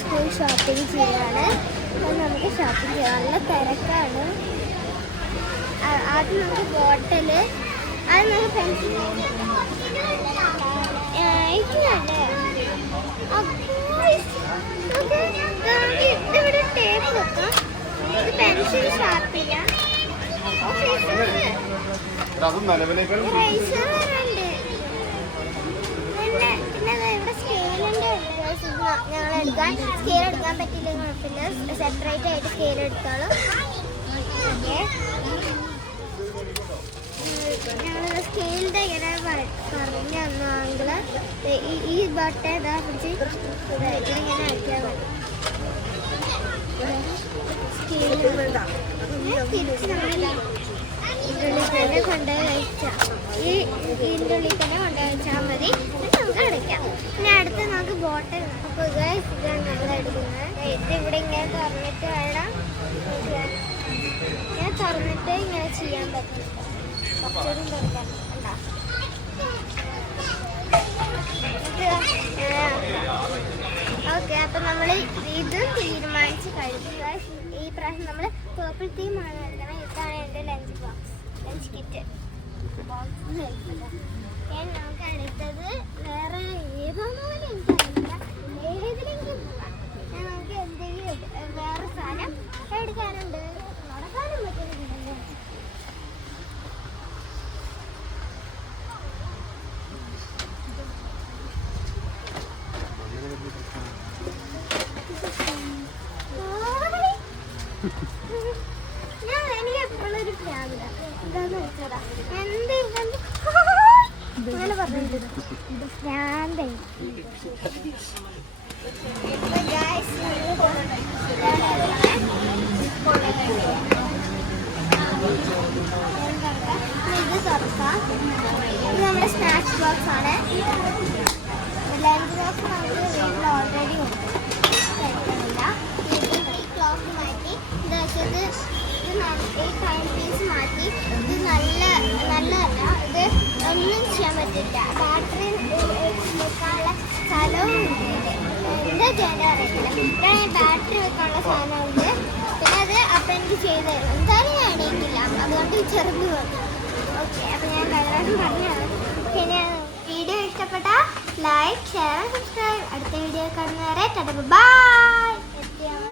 School shopping ചെയ്യാണ്. അപ്പോൾ നമുക്ക് ഷോപ്പിംഗ് ചെയ്യാം. നല്ല തിരക്കാണ്. ആദ്യം നമുക്ക് ബോട്ടിൽ, അത് നമുക്ക് പെൻസിൽ ഇതിവിടെ ടേപ്പ് വെക്കാം. ഇത് പെൻസിൽ ഷാർപ്പ് ചെയ്യാം. സ്കെയിൽ എടുക്കാൻ പറ്റില്ല, കുഴപ്പമില്ല. സെപ്പറേറ്റ് ആയിട്ട് സ്കെയിൽ എടുത്തോളൂ. ഓക്കെ, ഞങ്ങൾ സ്കെയിലിൻ്റെ ഇങ്ങനെ പറഞ്ഞു തന്നെങ്കിൽ ഈ ബട്ട ഇതാ പിടിച്ച് ഇങ്ങനെ ആക്കിയാൽ മതി. സ്കെയിൽ തിരിച്ച് നമ്മളില്ല ഇതിൻ്റെ തന്നെ കൊണ്ടുപോയി വെച്ചാൽ ഇതിൻ്റെ ഉള്ളിൽ തന്നെ കൊണ്ടുപോയി വെച്ചാൽ മതി. നമുക്ക് അടയ്ക്കാം. പിന്നെ അടുത്ത് നമുക്ക് ബോട്ടിൽ. അപ്പോൾ ഇതാണ് ഞങ്ങൾ എടുക്കുന്നത്. ഇതിവിടെ ഇങ്ങനെ തുറന്നിട്ട് വേണം, ഇങ്ങനെ തുറന്നിട്ട് ഇങ്ങനെ ചെയ്യാൻ പറ്റും. കുറച്ചുകൂടി തുറക്കാൻ ഉണ്ടോ? ഓക്കെ, അപ്പം നമ്മൾ ഇത് തീരുമാനിച്ച് കഴിക്കുക. ഈ പ്രാവശ്യം നമ്മൾ പേർപ്പിൾ തീമാണ് എടുക്കണം. ഇതാണ് എൻ്റെ lunch box, lunch kit box. നമുക്ക് അടുത്തത് വേറെ ഏതാണെന്ന് എനിക്കറിയില്ല, ഏതിലെങ്കിലും പോകാം. നമുക്ക് എന്തെങ്കിലും വേറെ സാധനം എടുക്കാനുണ്ട്. നടക്കാനും പറ്റുന്നുണ്ടല്ലോ. എനിക്ക് എപ്പോഴൊരു പ്രാന്ത എന്താന്ന് വെച്ചതാ, അങ്ങനെ പറഞ്ഞിട്ടുണ്ട് പ്രാന്ത. ഇത് തുറക്കാം. ഇത് നമ്മുടെ സ്നാക്സ് ബോക്സ് ആണ്. ലഞ്ച് ബോക്സ് നമുക്ക് വീട്ടിൽ ഓൾറെഡി ഉണ്ട്, കഴിക്കുന്നില്ല. ഈ ക്ലോക്ക് മാറ്റി ഇത് വെച്ചത് ഈ ടൈം പീസ് മാറ്റി. ഇത് നല്ലതല്ല, ഇത് ഒന്നും ചെയ്യാൻ പറ്റില്ല. ബാറ്ററി വെക്കാനുള്ള സ്ഥലവും ഇത് ജനറേറ്റർ. ഇതാണ് ബാറ്ററി വെക്കാനുള്ള സാധനമുണ്ട്. പിന്നെ അത് അപ്പം എനിക്ക് ചെയ്ത് തരും. എന്തായാലും ഞാൻ എണീക്കില്ല, അതുകൊണ്ട് ചെറുത് വന്നു. ഓക്കെ, അപ്പം ഞാൻ കഴിഞ്ഞ പറഞ്ഞതാണ്. പിന്നെ വീഡിയോ ഇഷ്ടപ്പെട്ടാൽ ലൈക്ക്, ഷെയർ, സബ്സ്ക്രൈബ്. അടുത്ത വീഡിയോ കാണുന്നവരെ ബൈ.